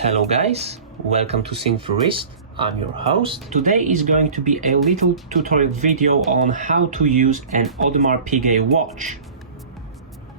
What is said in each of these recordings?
Hello guys, welcome to Synth4Wrist. I'm your host. Today is going to be a little tutorial video on how to use an Audemars Piguet watch.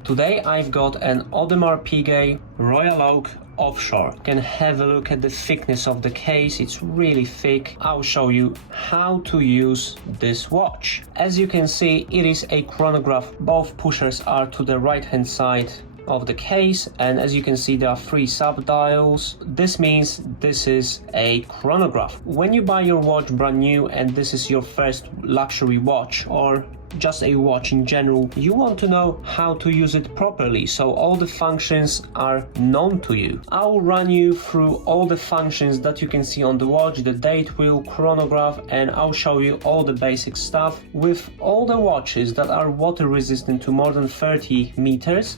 Today I've got an Audemars Piguet Royal Oak Offshore. You can have a look at the thickness of the case, it's really thick. I'll show you how to use this watch. As you can see, it is a chronograph. Both pushers are to the right hand side of the case, and as you can see there are 3 sub-dials. This means this is a chronograph. When you buy your watch brand new and this is your first luxury watch or just a watch in general, you want to know how to use it properly, so all the functions are known to you. I will run you through all the functions that you can see on the watch, the date wheel, chronograph, and I'll show you all the basic stuff. With all the watches that are water resistant to more than 30 meters,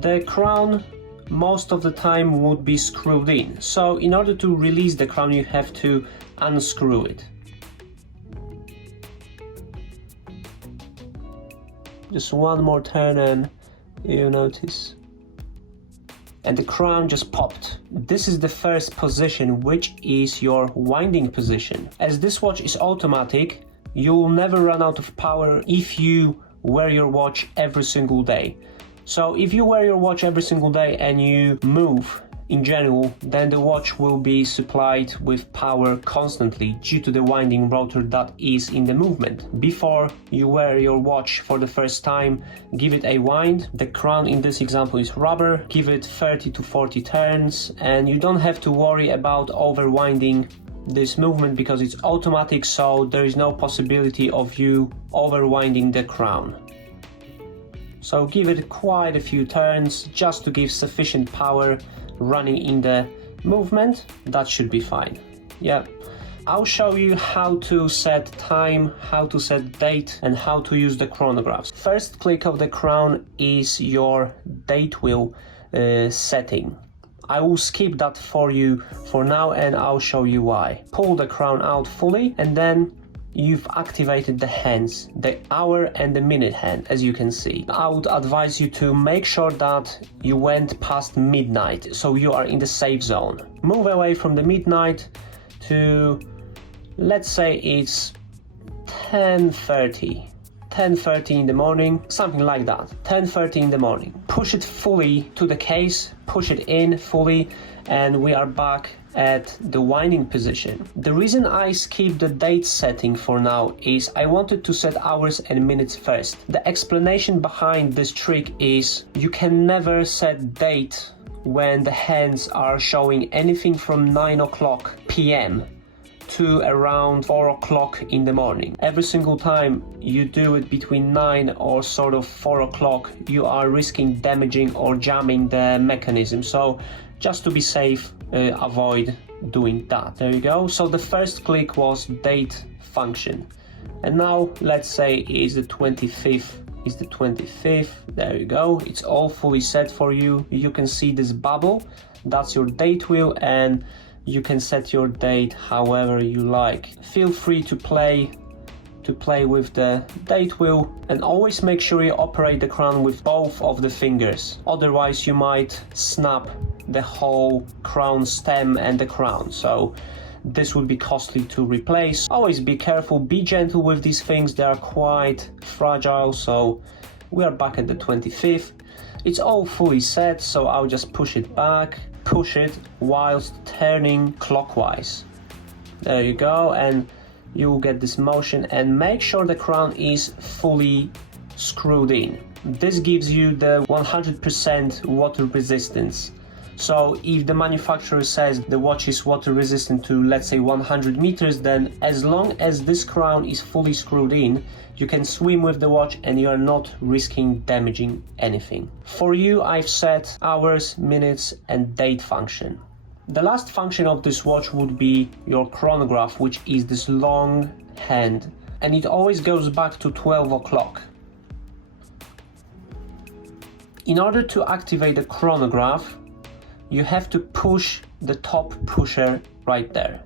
the crown most of the time would be screwed in. So in order to release the crown, you have to unscrew it. Just one more turn and you notice. And the crown just popped. This is the first position, which is your winding position. As this watch is automatic, you will never run out of power if you wear your watch every single day. So if you wear your watch every single day and you move in general, then the watch will be supplied with power constantly due to the winding rotor that is in the movement. Before you wear your watch for the first time, give it a wind. The crown in this example is rubber. Give it 30 to 40 turns and you don't have to worry about overwinding this movement because it's automatic, so there is no possibility of you overwinding the crown. So give it quite a few turns just to give sufficient power running in the movement. That should be fine. Yeah. I'll show you how to set time, how to set date, and how to use the chronographs. First click of the crown is your date wheel setting. I will skip that for you for now and I'll show you why. Pull the crown out fully and then you've activated the hands, the hour and the minute hand, as you can see. I would advise you to make sure that you went past midnight, so you are in the safe zone. Move away from the midnight to, let's say it's 10:30 in the morning, something like that, 10:30 in the morning. Push it fully to the case, push it in fully, and we are back at the winding position. The reason I skipped the date setting for now is I wanted to set hours and minutes first. The explanation behind this trick is you can never set date when the hands are showing anything from 9 o'clock p.m. to around 4 o'clock in the morning. Every single time you do it between 9 or sort of 4 o'clock, you are risking damaging or jamming the mechanism. So just to be safe, avoid doing that. There you go. So the first click was date function. And now let's say it's the 25th. It's the 25th. There you go. It's all fully set for you. You can see this bubble. That's your date wheel and you can set your date however you like. Feel free to play with the date wheel and always make sure you operate the crown with both of the fingers. Otherwise you might snap the whole crown stem and the crown, so this would be costly to replace. Always be careful, be gentle with these things, they are quite fragile. So we are back at the 25th. It's all fully set, so I'll just push it back, push it whilst turning clockwise. There you go, and you will get this motion, and make sure the crown is fully screwed in. This gives you the 100% water resistance. So if the manufacturer says the watch is water resistant to, let's say, 100 meters, then as long as this crown is fully screwed in, you can swim with the watch and you are not risking damaging anything. For you, I've set hours, minutes, and date function. The last function of this watch would be your chronograph, which is this long hand, and it always goes back to 12 o'clock. In order to activate the chronograph, you have to push the top pusher right there.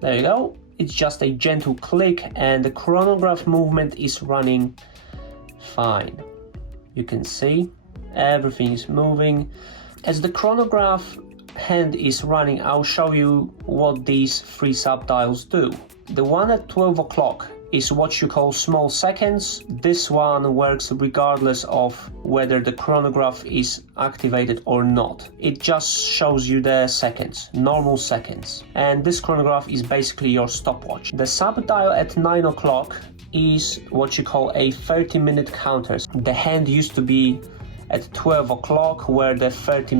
There you go. It's just a gentle click and the chronograph movement is running fine. You can see everything is moving. As the chronograph hand is running, I'll show you what these 3 sub-dials do. The one at 12 o'clock is what you call small seconds. This one works regardless of whether the chronograph is activated or not. It just shows you the seconds, normal seconds. And this chronograph is basically your stopwatch. The sub-dial at 9 o'clock is what you call a 30-minute counter. The hand used to be at 12 o'clock where the 30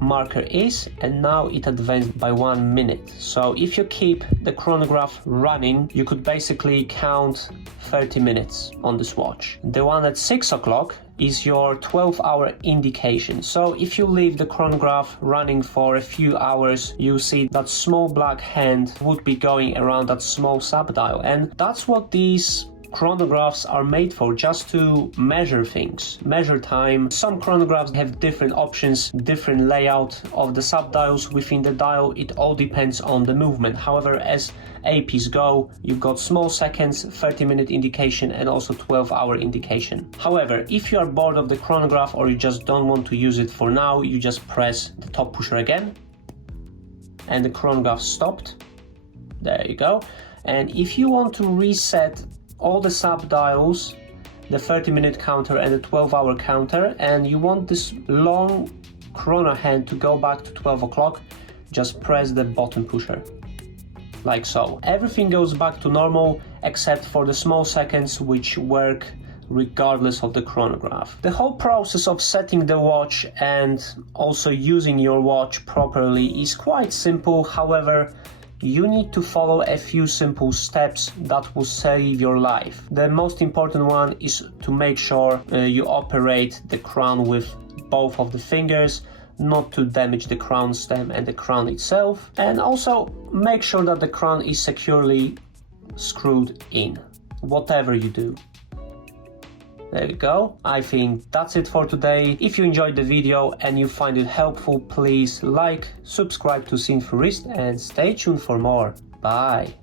marker is, and now it advanced by 1 minute. So if you keep the chronograph running, you could basically count 30 minutes on this watch. The one at 6 o'clock is your 12-hour indication. So if you leave the chronograph running for a few hours, you see that small black hand would be going around that small sub-dial, and that's what these chronographs are made for, just to measure things, measure time. Some chronographs have different options, different layout of the sub-dials within the dial. It all depends on the movement. However, as APs go, you've got small seconds, 30-minute indication, and also 12-hour indication. However, if you are bored of the chronograph or you just don't want to use it for now, you just press the top pusher again and the chronograph stopped. There you go. And if you want to reset all the sub-dials, the 30-minute counter and the 12-hour counter, and you want this long chrono hand to go back to 12 o'clock, just press the button pusher, like so. Everything goes back to normal except for the small seconds, which work regardless of the chronograph. The whole process of setting the watch and also using your watch properly is quite simple. However, you need to follow a few simple steps that will save your life. The most important one is to make sure you operate the crown with both of the fingers, not to damage the crown stem and the crown itself, and also make sure that the crown is securely screwed in, whatever you do. There you go. I think that's it for today. If you enjoyed the video and you find it helpful, please like, subscribe to Synthurist, and stay tuned for more. Bye.